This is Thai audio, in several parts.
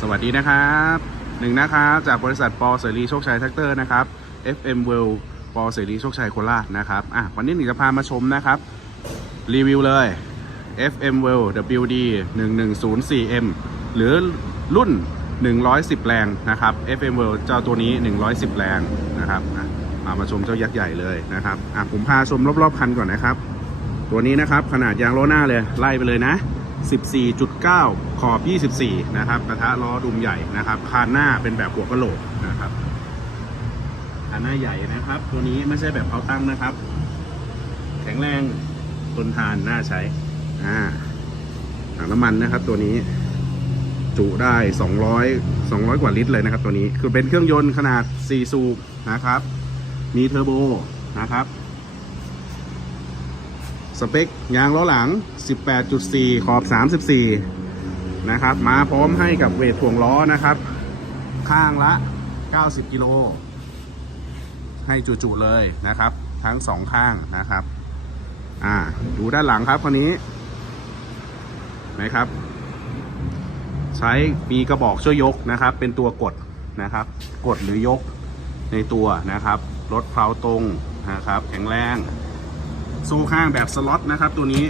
สวัสดีนะครับหนึ่งนะครับจากบริษัทปอเสรีโชคชัยแท็กเตอร์นะครับ FM World ปอเสรีโชคชัยโคราชนะครับอะวันนี้หนึ่งจะพามาชมนะครับ รีวิวเลย FM World WD 110CM หรือรุ่น 110 แรงนะครับ FM World เจ้าตัวนี้ 110 แรงนะครับอะมามาชมเจ้ายักษ์ใหญ่เลยนะครับอะผมพาชมรอบๆคันก่อนนะครับ ตัวนี้นะครับขนาดยางล้อหน้าเลยไล่ไปเลยนะ 14.9 ขอบ 24 นะครับ กระทะล้อดุมใหญ่นะครับ คานหน้าเป็นแบบหัวกะโหลกนะครับคานหน้าใหญ่นะครับ ตัวนี้ไม่ใช่แบบเขาตั้งนะครับ แข็งแรงทนทานน่าใช้อ่าถังน้ำมันนะครับ ตัวนี้จุได้ 200 200 กว่าลิตรเลยนะครับ ตัวนี้คือเป็นเครื่องยนต์ขนาด 4 สูบนะครับ มีเทอร์โบนะครับ สเปคยางล้อหลัง 18.4 ขอบ 34 นะครับ มาพร้อมให้กับเวทถ่วงล้อนะครับ ข้างละ 90 กิโล ให้จุๆเลยนะครับ ทั้งสองข้างนะครับ อ่า ดูด้านหลังครับคนนี้นะครับ ใช้มีกระบอกช่วยยกนะครับ เป็นตัวกดนะครับ กดหรือยกในตัวนะครับ รถเพลาตรงนะครับ แข็งแรง โซ่ข้างแบบสล็อตนะครับตัวนี้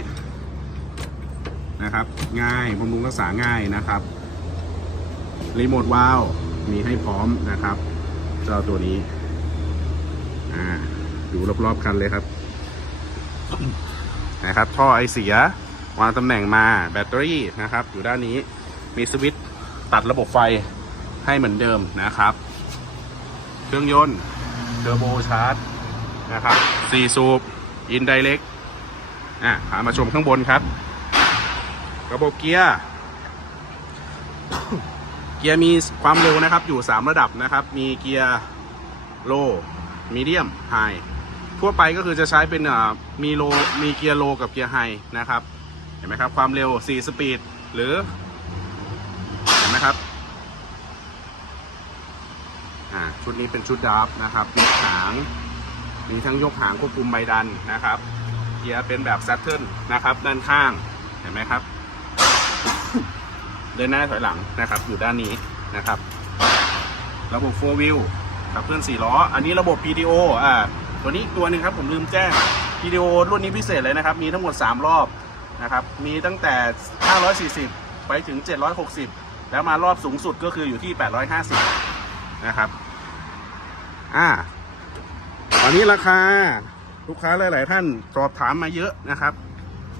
นะครับ ง่ายบำรุงรักษาง่ายนะครับรีโมทวาลวมีให้พร้อมนะครับ เจ้าตัวนี้อ่าดูรอบๆคันเลยครับนะครับ ท่อไอเสียวางตำแหน่งมาแบตเตอรี่นะครับ อยู่ด้านนี้มีสวิตช์ตัดระบบไฟให้เหมือนเดิมนะครับ เครื่องยนต์เทอร์โบชาร์จนะครับสี่สูบ อินไดเ c กอะพามาชมข้างบนครับ ระบบเกียร์ เกียร์มีความเร็วนะครับ อยู่ 3 ระดับนะครับ มีเกียร์โลมีเดียมไฮทั่วไปก็คือจะใช้เป็นอ่ามีโลมีเกียร์โลกับเกียร์ไฮนะครับ เห็นไหมครับ ความเร็ว 4 สปีด หรือ เห็นไหมครับอ่าชุดนี้เป็นชุดดับนะครับมีหาง มีทั้งยกหางควบคุมใบดันนะครับ เกียร์เป็นแบบ s ซ t เทิลนะครับ ด้านข้าง เห็นไหมครับ เดินหน้าถอยหลังนะครับ อยู่ด้านนี้นะครับ ระบบ4 wheel ขับเคลื่อน4ล้อ อันนี้ระบบ PTO อ่า ตัวนี้อีกตัวหนึ่งครับ ผมลืมแจ้ง PTO รุ่นนี้พิเศษเลยนะครับ มีทั้งหมด 3 รอบนะครับ มีตั้งแต่ 540 ไปถึง 760 แล้วมารอบสูงสุดก็คืออยู่ที่ 850 นะครับ อ่า ตอนนี้ราคาลูกค้าหลาย ๆ ท่านสอบถามมาเยอะนะครับ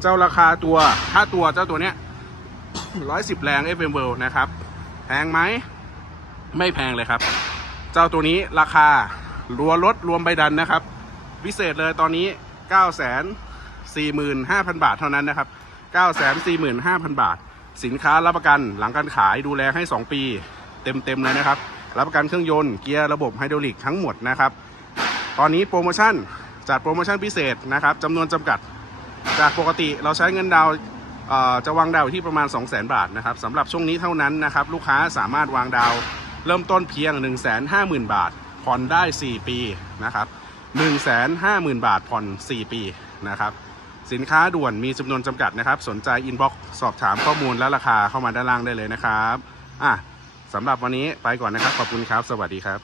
เจ้าราคาตัวถ้าตัวเจ้าตัวเนี้ยร้อยสิบแรง FM World นะครับ แพงไหม ไม่แพงเลยครับ เจ้าตัวนี้ราคารวมรถรวมใบดันนะครับ พิเศษเลยตอนนี้9 4 5 0 0 0บาทเท่านั้นนะครับ9 4 5 0 0 0บาท สินค้ารับประกันหลังการขายดูแลให้2ปี เต็ม ๆ เลยนะครับ รับประกันเครื่องยนต์เกียร์ระบบไฮดรอลิกทั้งหมดนะครับ ตอนนี้โปรโมชั่นจัดโปรโมชั่นพิเศษนะครับจำนวนจำกัด จากปกติเราใช้เงินดาวจะวางดาวอยู่ที่ประมาณ 2 0 0 0 0 0 บาทนะครับสำหรับช่วงนี้เท่านั้นนะครับลูกค้าสามารถวางดาวเริ่มต้นเพียง 1 5 0 0 0 0 บาท ผ่อนได้ 4 ปีนะครับ1 5 0 0 0 0 บาทผ่อน 4 ปีนะครับสินค้าด่วนมีจำนวนจำกัดนะครับ สนใจอินบ็อกสอบถามข้อมูลและราคาเข้ามาด้านล่างได้เลยนะครับอะสำหรับวันนี้ไปก่อนนะครับ ขอบคุณครับ สวัสดีครับ